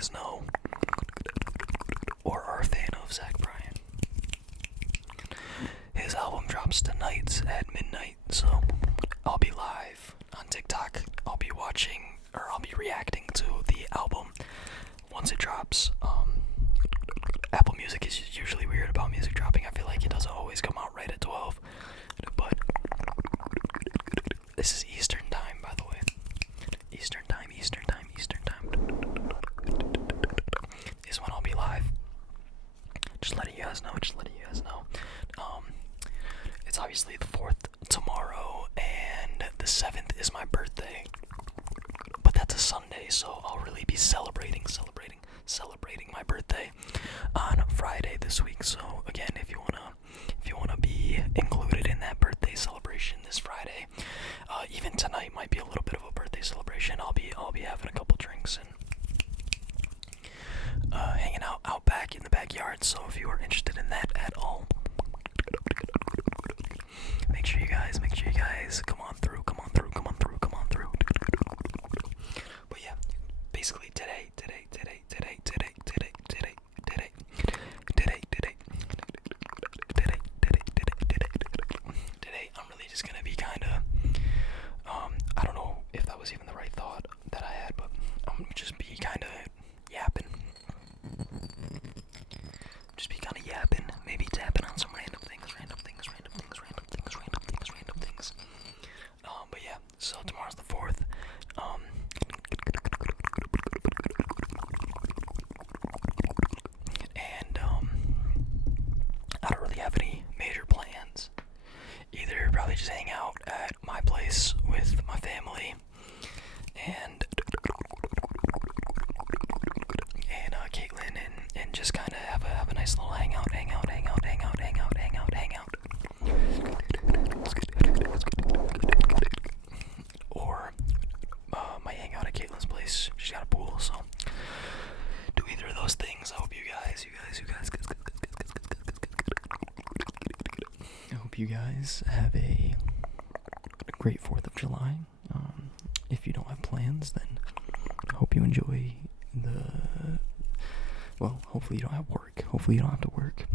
guys know or are a fan of Zach Bryan, his album drops tonight at midnight, so I'll be live on TikTok. I'll be watching, or I'll be reacting to the album once it drops. Apple Music is usually weird about music dropping. I feel like it doesn't always come out right at 12, but this is Eastern time, by the way. Eastern time is when I'll be live. Just letting you guys know. It's obviously the 4th tomorrow, and the 7th is my birthday. But that's a Sunday, so I'll really be celebrating my birthday on Friday this week. So again, if you wanna be included in that birthday celebration this Friday, even tonight might be a little bit of a birthday celebration. I'll be having a couple drinks and hanging out back in the backyard. So if you are interested in that at all, make sure you guys come on through. But yeah, basically today, I'm really just gonna be kinda, I don't know if that was even the right thought that I had, but I'm gonna just be kinda yapping. Maybe tapping on some random things. But yeah, so tomorrow's the 4th. And I don't really have any major plans. Either probably just hang out at my place with my family and Caitlin and just kind of have a nice little hangout. Or might hang out at Caitlin's place. She's got a pool, so do either of those things. I hope you guys. I hope you guys have a great 4th of July. If you don't have plans, then I hope you enjoy hopefully you don't have work. Hopefully you don't have to work,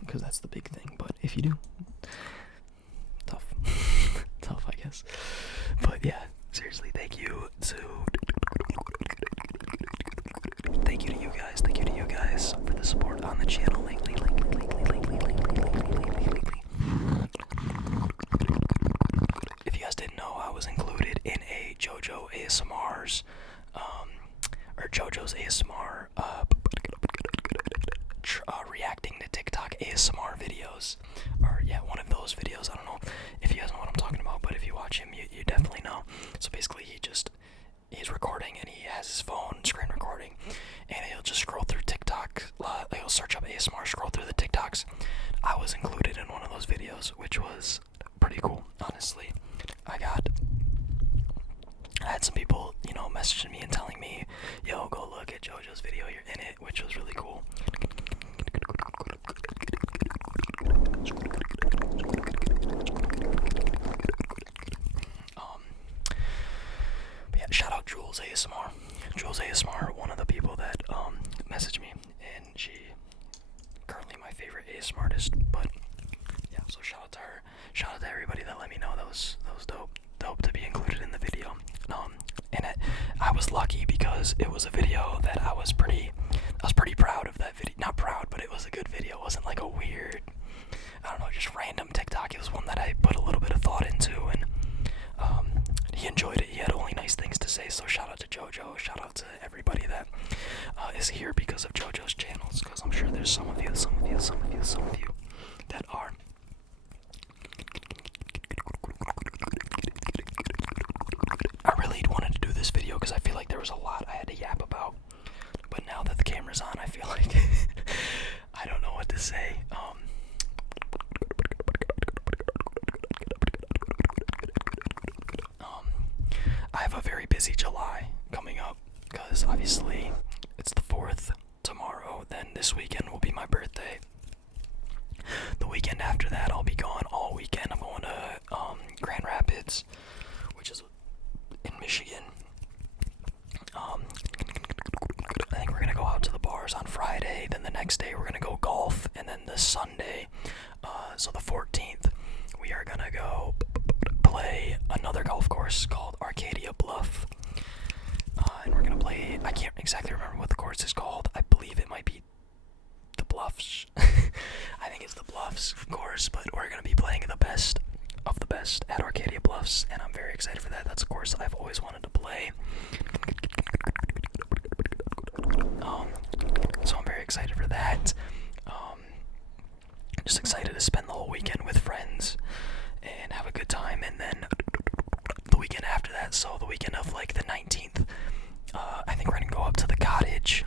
because that's the big thing. But if you do, tough, I guess. But yeah, seriously, thank you to you guys for the support on the channel lately. If you guys didn't know, I was included in a JoJo ASMR's, or JoJo's ASMR, reacting to TikTok ASMR videos, or yeah, one of those videos. I don't know if you guys know what I'm talking about, but if you watch him, you definitely know. So basically, he's recording, and he has his phone screen recording, and he'll just scroll through TikTok. He'll search up ASMR, scroll through the TikToks. I was included in one of those videos, which was pretty cool, honestly. I had some people, messaging me and telling me, yo, go look at JoJo's video, you're in it, which was really cool. But yeah, shout out Jules ASMR, one of the people that messaged me, and she currently my favorite ASMR artist. But yeah, so shout out to her. Shout out to everybody that let me know that was dope to be included in the video. And I was lucky because it was a video that I was pretty proud of that video. Not proud, but it was a good video. It wasn't like a weird, I don't know, just random TikTok. It was one that I put a little bit of thought into, and he enjoyed it. He had only nice things to say. So shout out to JoJo. Shout out to everybody that is here because of JoJo's channels. Because I'm sure there's some of you that are. I really wanted to do this video because I feel like there was a lot I had to yap about, but now that the camera's on, I feel like I don't know what to say. I have a very busy July coming up because obviously it's the 4th tomorrow. Then this weekend will be my birthday. The weekend after that, I'll be gone all weekend. I'm going to Grand Rapids, which is in Michigan. course called Arcadia Bluff. And we're gonna play, I can't exactly remember what the course is called. I believe it might be the Bluffs. I think it's the Bluffs course, but we're gonna be playing the best of the best at Arcadia Bluffs, and I'm very excited for that. That's a course I've always wanted to play. So I'm very excited for that. Just excited to spend the whole weekend with friends and have a good time, and then the weekend after that, so the weekend of like the 19th, I think we're gonna go up to the cottage.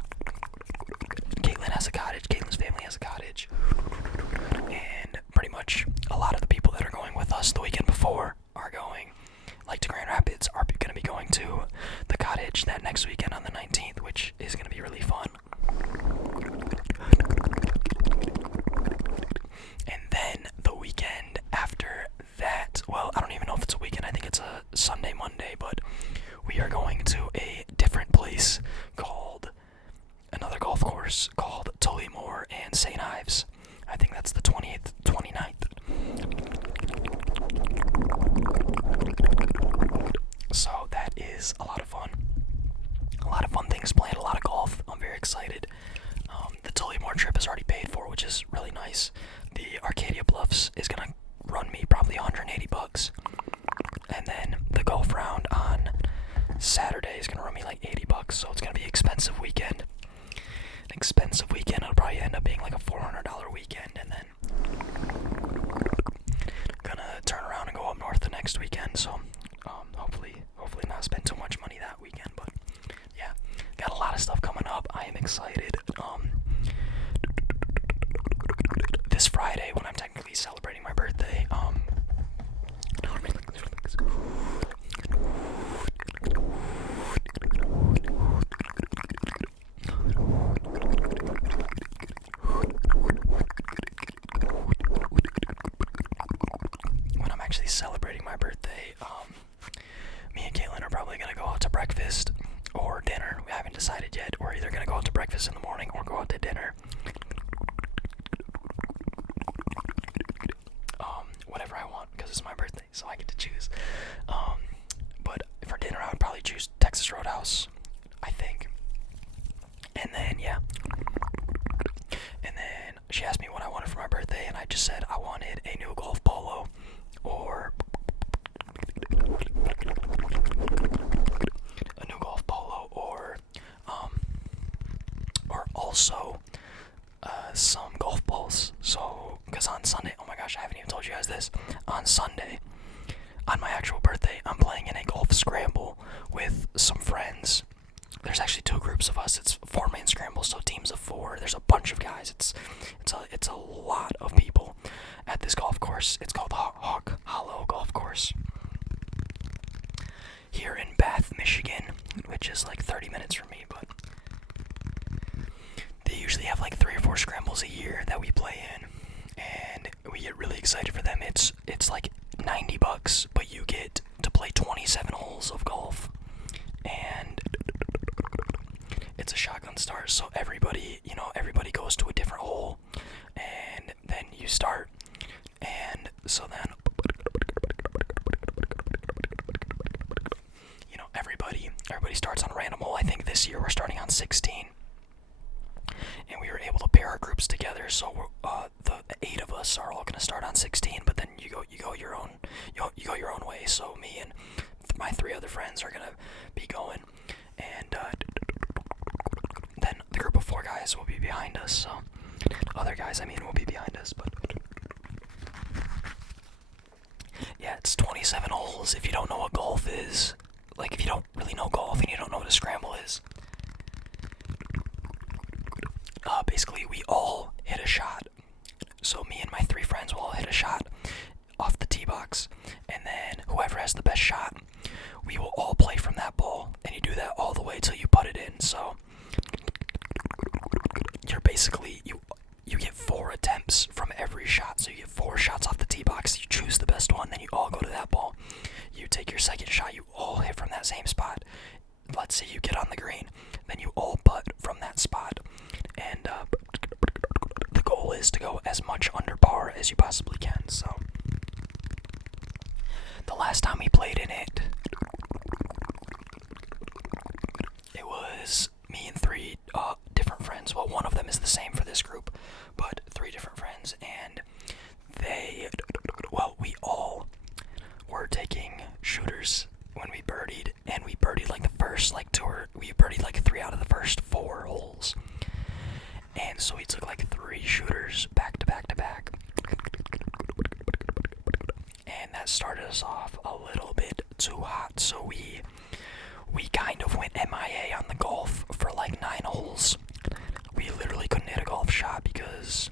Caitlin has a cottage, Caitlin's family has a cottage, and pretty much a lot of the people that are going with us the weekend before are going, like to Grand Rapids, are gonna be going to the cottage that next weekend on the 19th, which is gonna be really fun. And then the weekend after that, well, I don't even know if it's a weekend, I think it's a Sunday, Monday, but we are going to a different place called, another golf course called Tullymore and St. Ives. I think that's the 28th, 29th. So that is a lot of fun. A lot of fun things planned, a lot of golf. I'm very excited. The Tullymore trip is already paid for, which is really nice. The Arcadia Bluffs is gonna run me probably $180, and then the golf round on Saturday is gonna run me like $80. So it's gonna be an expensive weekend. It'll probably end up being like a $400 weekend, and then gonna turn around and go up north the next weekend. So hopefully not spend too much money that weekend. But yeah, got a lot of stuff coming up. I am excited. This Friday, when I'm technically celebrating my birthday, me and Caitlin are probably gonna go out to breakfast or dinner. We haven't decided yet. We're either gonna go out to breakfast in the morning or go out to dinner. Whatever I want, because it's my birthday, so I get to choose. But for dinner, I would probably choose Texas Roadhouse, I think. And then, yeah. And then she asked me what I wanted for my birthday, and I just said I wanted a new golf polo, or also some golf balls. So, because on Sunday, oh my gosh, I haven't even told you guys this. On Sunday, on my actual birthday, I'm playing in a golf scramble with some friends. There's actually two groups of us. It's 4-man scramble, so teams of 4. There's a bunch of guys. It's a lot of people at this golf course. It's called Hawk Hollow Golf Course here in Bath, Michigan, which is like 30 minutes from me, but they usually have like 3 or 4 scrambles a year that we play in, and we get really excited for them. It's like $90, but you get to play 27 holes of golf, and it's a shotgun start, so everybody goes to a different hole, and then you start, and so then everybody starts on a random hole. I think this year we're starting on 16, and we were able to pair our groups together, so the 8 of us are all going to start on 16, but then you go your own way. So me and my 3 other friends are going to be going, and then the group of 4 guys will be behind us. So other guys, will be behind us, but yeah, it's 27 holes. If you don't know what golf is, like if you don't really know golf and you don't know what a scramble is, basically we all hit a shot. So me and my 3 friends will all hit a shot off the tee box, and then whoever has the best shot, we will all play from that ball, and you do that all the way till you put it in. So you're basically, you get 4 attempts from every shot, so you get 4 shots off the tee box, you choose the best one, then you all go to that ball. You take your second shot, you all hit from that same spot. Let's say you get on the green, then you all putt from that spot, and the goal is to go as much under par as you possibly can. So the last time we played in it, was me and three different friends. Well, one of them is the same for this group, but three different friends, and we all were taking shooters when we birdied, and we birdied like the first we birdied like 3 out of the first 4 holes. And so we took like 3 shooters back to back to back. And that started us off a little bit too hot, so we kind of went MIA on the golf for like 9 holes. We literally couldn't hit a golf shot because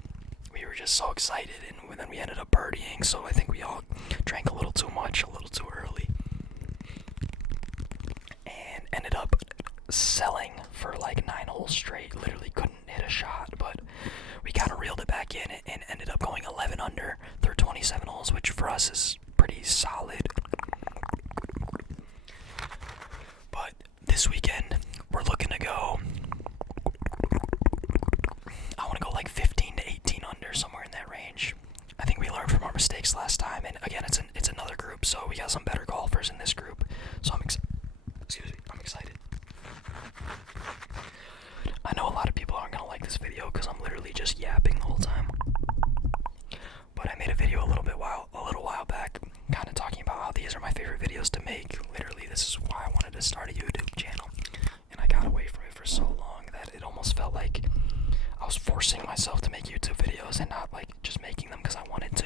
we were just so excited, and then we ended up birdieing, so I think we all drank a little too much, a little too early. And ended up selling for like 9 holes straight, literally couldn't hit a shot, but we kind of reeled it back in and ended up going 11 under through 27 holes, which for us is pretty solid. But this weekend, we're looking to go, I want to go like 15 to 18 under, somewhere in that range. I think we learned from our mistakes last time, and again, it's another group, so we got some better golfers in this group, so I'm excited. I know a lot of people aren't gonna like this video because I'm literally just yapping the whole time, but I made a video a little while back, kind of talking about how these are my favorite videos to make. Literally, this is why I wanted to start a YouTube channel, and I got away from it for so long that it almost felt like I was forcing myself to make YouTube videos and not like just making them because I wanted to.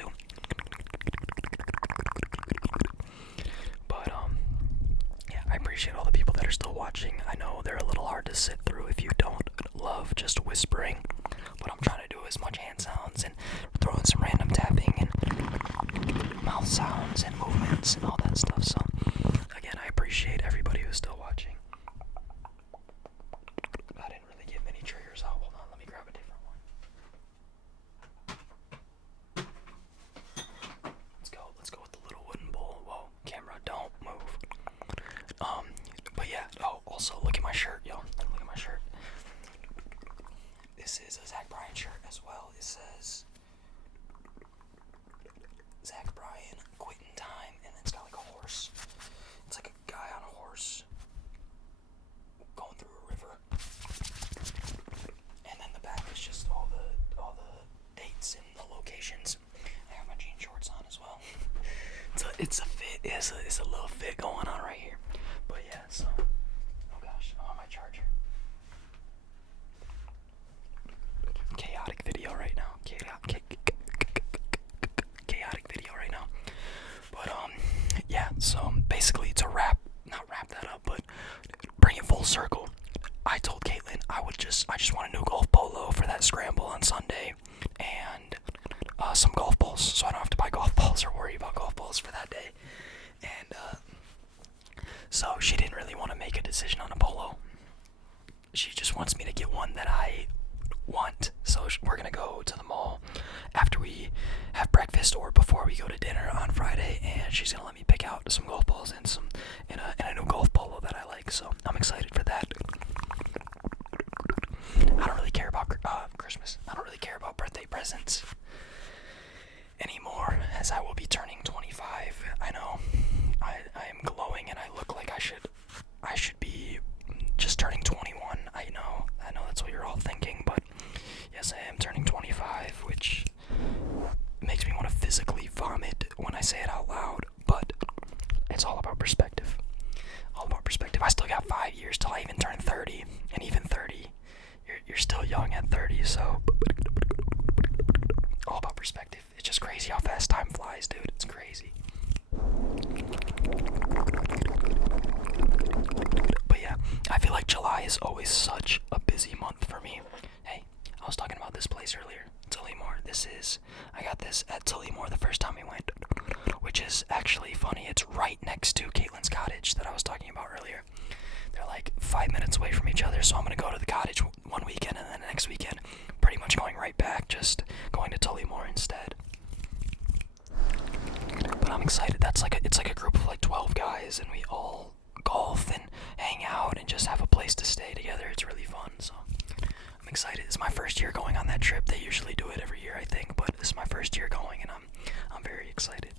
But yeah, I appreciate all the people that are still watching. I know they're a little hard to sit through if you don't love just whispering, but I'm trying to do as much hand sounds and throw in some random tapping and mouth sounds and movements and all that stuff. So again, I appreciate everybody who's still watching. I didn't really get many triggers out. Hold on, let me grab a different one. Let's go with the little wooden bowl. Whoa, camera, don't move. But yeah, also look at my shirt, yo. Look at my shirt. This is a Bryan shirt as well. It says Bryan, quitting time, and it's got like a horse. It's like a guy on a horse going through a river. And then the back is just all the dates and the locations. I have my jean shorts on as well. It's a fit. It's a little fit going on right here. But yeah, so oh gosh, I'm on my charger. Chaotic video right now. Chaotic video right now. But yeah, so basically to not wrap that up, but bring it full circle. I told Caitlin I just want a new golf polo for that scramble on Sunday, and some golf balls, so I don't have to buy golf balls or worry about golf balls for that day. And so she didn't really want to make a decision on a polo. She just wants me to get one that I want. So we're gonna go to the mall after we have breakfast or before we go to dinner on Friday, and she's gonna let me pick out some golf balls and a new golf polo that I like. So I'm excited for that. I don't really care about Christmas. I don't really care about birthday presents anymore, as I will be turning 25. I know I am glowing and I look like I should be just turning 21. I know that's what you're all thinking, but yes, I am turning 25, which makes me want to physically vomit when I say it out loud, but it's all about perspective. All about perspective. I still got 5 years till I even turn 30, and even 30, you're still young at 30, so all about perspective. It's just crazy how fast time flies, dude. It's crazy. But yeah, I feel like July is always such a busy month for me. Hey, I was talking about this place earlier, Tullymore. I got this at Tullymore the first time we went, which is actually funny. It's right next to Caitlin's cottage that I was talking about earlier. They're like 5 minutes away from each other, so I'm gonna go to the cottage one weekend, and then the next weekend pretty much going right back, just going to Tullymore instead. But I'm excited. It's like a group of like 12 guys, and we all golf and hang out and just have a place to stay together. It's really fun, so I'm excited. It's my first year going on that trip. They usually do it every year, I think, but this is my first year going, and I'm very excited.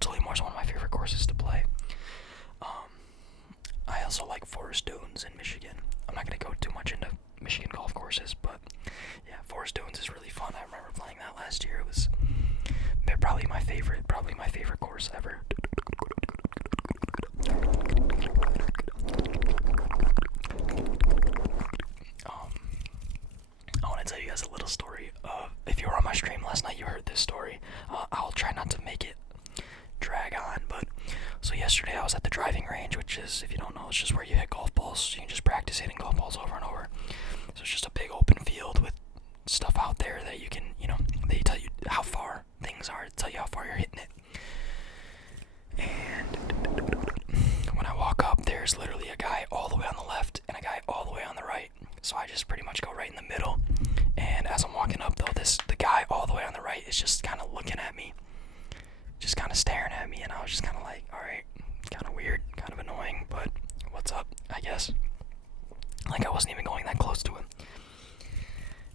Tullymore's one of my favorite courses to play. I also like Forest Dunes in Michigan. I'm not gonna go too much into Michigan golf courses, but yeah, Forest Dunes is really fun. I remember playing that last year. It was probably my favorite course ever. I want to tell you guys a little story. If you were on my stream last night, you heard this story. I'll try not to make it drag on, but so yesterday I was at the driving range, which is, if you don't know, it's just where you hit golf balls. So you can just practice hitting golf balls over and over. So it's just a big open field with stuff out there that you can, they tell you how far things are, tell you how far you're hitting it. And when I walk up, there's literally a guy all the way on the left and a guy all the way on the right. So I just pretty much go right in the middle. And as I'm walking up, though, the guy all the way on the right is just kind of looking at me, just kind of staring at me, and I was just kind of like, all right, kind of weird, kind of annoying, but what's up, I guess. Like, I wasn't even going that close to him.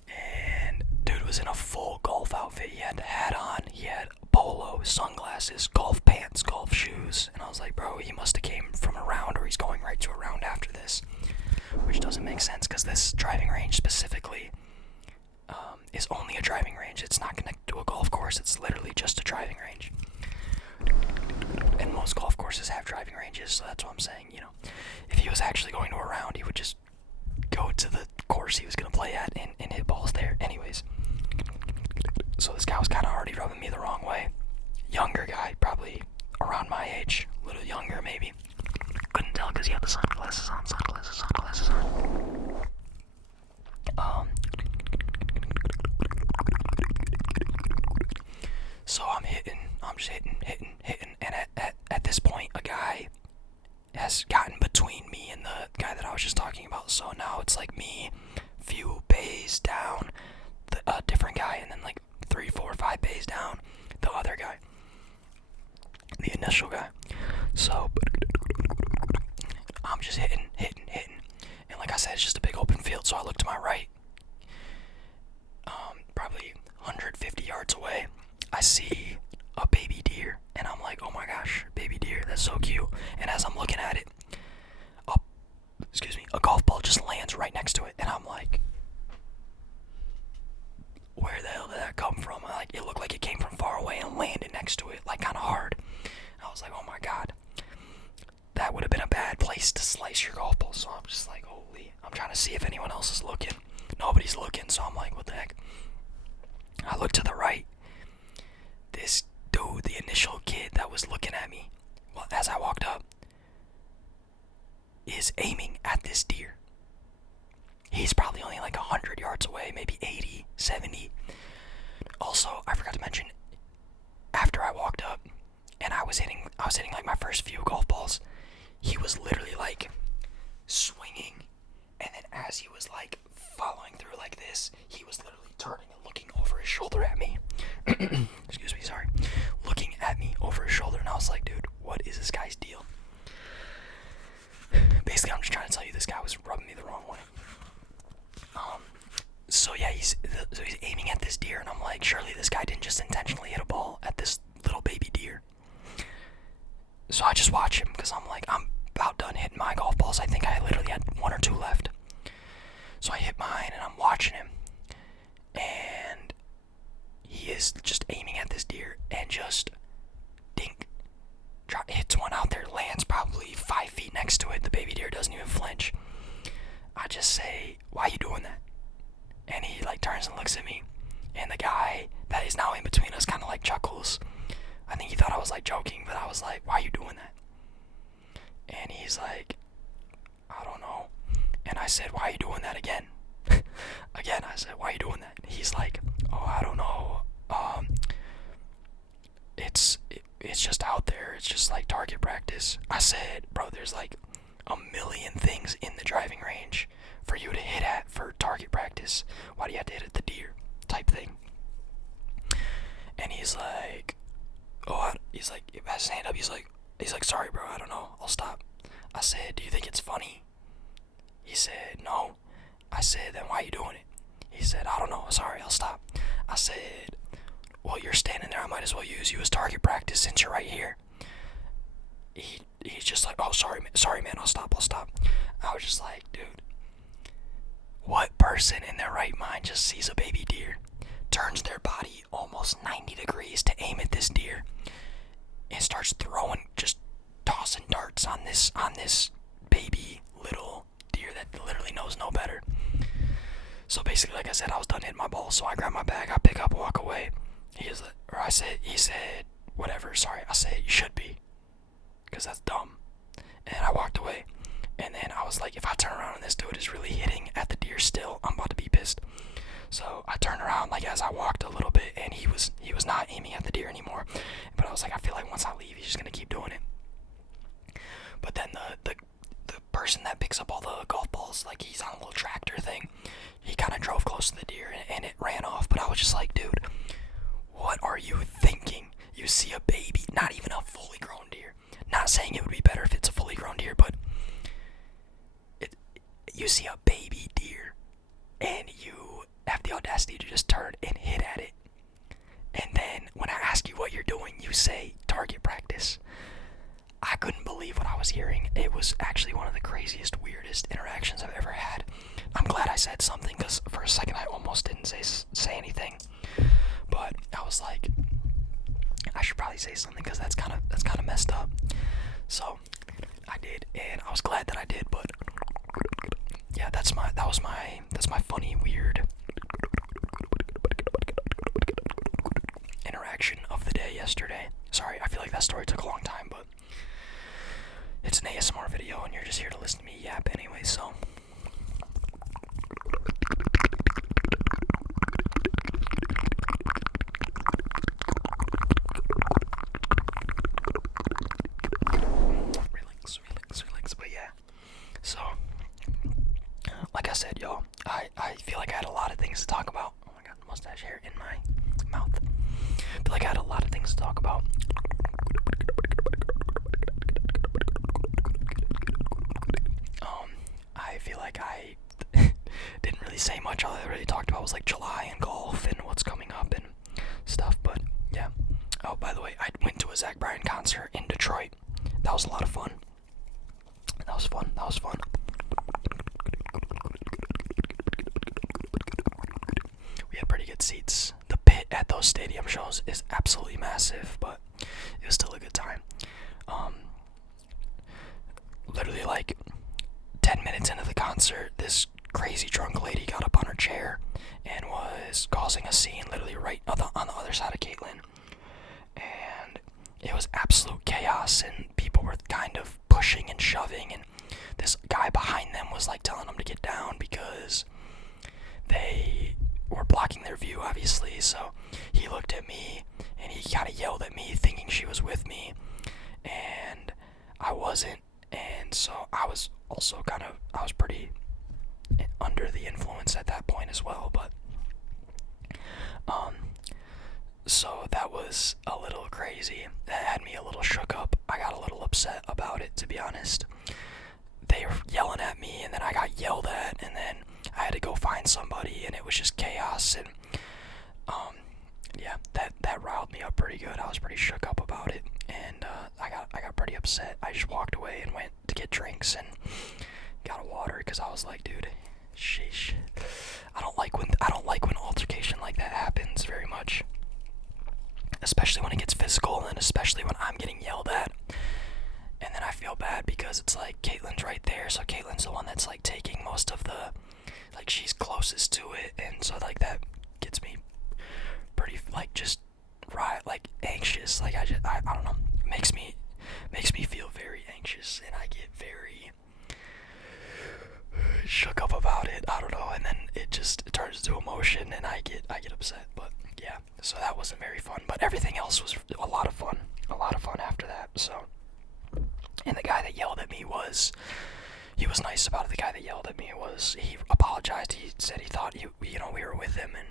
And dude was in a full golf outfit. He had the hat on, he had a polo, sunglasses, golf pants, golf shoes, and I was like, bro, he must have came from a round, or he's going right to a round after this, which doesn't make sense, because this driving range specifically is only a driving range. It's not connected to a golf course. It's literally just a driving range. And most golf courses have driving ranges, so that's what I'm saying, if he was actually going to a round, he would just go to the course he was going to play at and hit balls there. Anyways, so this guy was kind of already rubbing me the wrong way. Younger guy, probably around my age, a little younger maybe. Couldn't tell because he had the sunglasses on. So I'm just hitting, and at this point, a guy has gotten between me and the guy that I was just talking about, so now it's like me, few bays down, a different guy, and then like 3, 4, 5 bays down, the other guy, the initial guy. So I'm just hitting, and like I said, it's just a big open field, so I look to my right, probably 150 yards away, I see a baby deer, and I'm like, oh my gosh, baby deer, that's so cute. And as I'm looking at it, a golf ball just lands right next to it, and I'm like, where the hell did that come from? It looked like it came from far away and landed next to it, like kind of hard. I was like, oh my god, that would have been a bad place to slice your golf ball. So I'm just like, holy, I'm trying to see if anyone else is looking. Nobody's looking, so I'm like, what the heck? I look to the right. This dude, the initial kid that was looking at me, well, as I walked up, is aiming at this deer. He's probably only like 100 yards away, maybe 80, 70. Also, I forgot to mention, after I walked up and I was hitting like my first few golf balls, he was literally like swinging, and then as he was like following through like this, he was literally turning and looking over his shoulder at me. Excuse me, sorry. Looking at me over his shoulder, and I was like, dude, what is this guy's deal? Basically, I'm just trying to tell you, this guy was rubbing me the wrong way. So yeah, he's aiming at this deer, and I'm like, surely this guy didn't just intentionally hit a ball at this little baby deer. So I just watch him, because I'm like, I'm about done hitting my golf balls. I think I literally had 1 or 2 left. So I hit mine, and I'm watching him, and he is just aiming at this deer, and just dink, hits one out there, lands probably 5 feet next to it. The baby deer doesn't even flinch. I just say, why are you doing that? And he like turns and looks at me, and the guy that is now in between us kind of like chuckles. I think he thought I was like joking, but I was like, why are you doing that? And he's like, I don't know. And I said, why are you doing that again? Again, I said, why are you doing that? He's like, oh, I don't know. It's just out there. It's just like target practice. I said, bro, there's like a million things in the driving range for you to hit at for target practice. Why do you have to hit at the deer type thing? And he's like, he's like, he has his hand up. He's like, sorry, bro, I don't know. I'll stop. I said, do you think it's funny? He said, no. I said, then why are you doing it? He said, I don't know. Sorry, I'll stop. I said, well, you're standing there. I might as well use you as target practice since you're right here. He's just like, oh, sorry, man. I'll stop. just sees a baby deer, turns their body almost 90 degrees to aim at this deer, and starts throwing, just tossing darts on this baby little deer that literally knows no better. So basically, like I said, I was done hitting my ball, so I grabbed my bag, I pick up, walk away. He said, whatever, sorry, I said, you should be, because that's dumb. And I walked away, and then I was like, if I turn around and this dude is really hitting at the deer still, I'm about to be pissed. So I turned around, like, as I walked a little bit, and he was not aiming at the deer anymore. But I was like, I feel like once I leave, he's just gonna keep doing it. But then the person that picks up all the golf balls, like, he's on a little tractor thing, he kind of drove close to the deer, and it ran off. But I was just like, dude, what are you thinking? You see a baby, not even a fully grown deer. Not saying it would be better if it's a fully grown deer, but you see a baby deer, and you have the audacity to just turn and hit at it. And then when I ask you what you're doing, you say target practice. I couldn't believe what I was hearing. It was actually one of the craziest, weirdest interactions I've ever had. I'm glad I said something, because for a second I almost didn't say anything. But I was like, I should probably say something, because that's kind of messed up. So I did, and I was glad that I did. But yeah, that's my funny, weird interaction of the day yesterday. Sorry, I feel like that story took a long time, but it's an ASMR video, and you're just here to listen to me yap anyway. So. Relax, but yeah. So, like I said, y'all, I feel like I had a lot of things to talk about. Oh my god, mustache hair in my mouth. I feel like I had a lot of things to talk about. I feel like I didn't really say much. All I really talked about was like July and golf and what's coming up and stuff, but yeah. Oh, by the way, I went to a Zach Bryan concert in Detroit. That was a lot of fun. That was fun. We had pretty good seats. The pit at those stadium shows is absolutely massive, but it was still a good time. Literally like 10 minutes into the concert, this crazy drunk lady got up on her chair and was causing a scene literally right on the other side of Caitlin. And it was absolute chaos, and people were kind of pushing and shoving, and this guy behind them was like telling them to get down because they were blocking their view, obviously. So he looked at me and he kind of yelled at me, thinking she was with me, and I wasn't. And so I was also I was pretty under the influence at that point as well. But so that was a little crazy. That had me a little shook up. I got a little upset about it, to be honest. They were yelling at me, and then I got yelled at, and then I had to go find somebody, and it was just chaos. And yeah, that riled me up pretty good. I was pretty shook up about it, and I got pretty upset. I just walked away and went to get drinks and got a water, because I was like, dude, sheesh. I don't like when altercation like that happens very much, especially when it gets physical, and especially when I'm getting yelled at. And then I feel bad because it's like Caitlin's right there, so Caitlin's the one that's like taking most of the, like, she's closest to it, and so like that gets me pretty like just like anxious. Like I don't know, it makes me feel very anxious, and I get very shook up about it. I don't know, and then it turns into emotion, and I get upset. But yeah, so that wasn't very fun, but everything else was a lot of fun after that. So, and the guy that yelled at me he was nice about it. The guy that yelled at me he apologized. He said he thought we were with him, and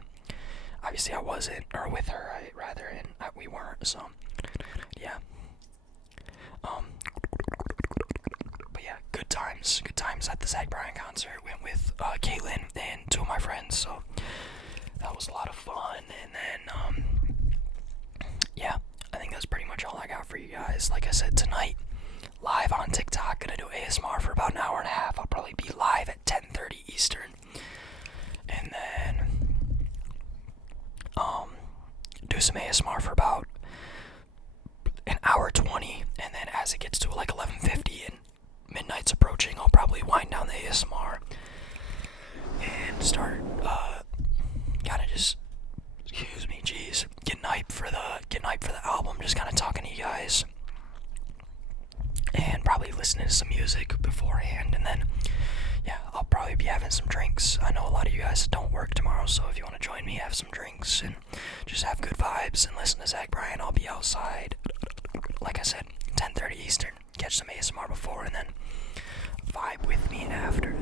obviously I wasn't, or with her, rather, and we weren't. So yeah. But yeah, good times at the Zach Bryan concert. Went with Caitlin and two of my friends, so that was a lot of fun. And then yeah, I think that's pretty much all I got for you guys. Like I said, tonight, live on TikTok, gonna do ASMR for about an hour and a half. I'll probably be live at 10:30 Eastern, and then probably wind down the ASMR and start kind of just, excuse me, jeez, getting hyped for the album. Just kind of talking to you guys, and probably listening to some music beforehand, and then yeah, I'll probably be having some drinks. I know a lot of you guys don't work tomorrow, so if you want to join me, have some drinks and just have good vibes and listen to Zach Bryan. I'll be outside, like I said, 10:30 Eastern. Catch some ASMR before and then vibe with me after.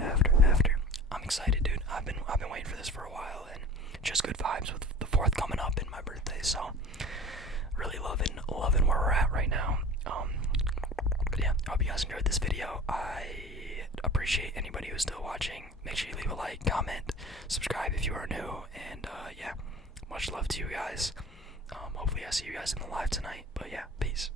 I'm excited, dude. I've been waiting for this for a while, and just good vibes with the 4th coming up in my birthday. So really loving where we're at right now. But yeah, I hope you guys enjoyed this video. I appreciate anybody who's still watching. Make sure you leave a like, comment, subscribe if you are new, and yeah, much love to you guys. Hopefully I see you guys in the live tonight. But yeah, peace.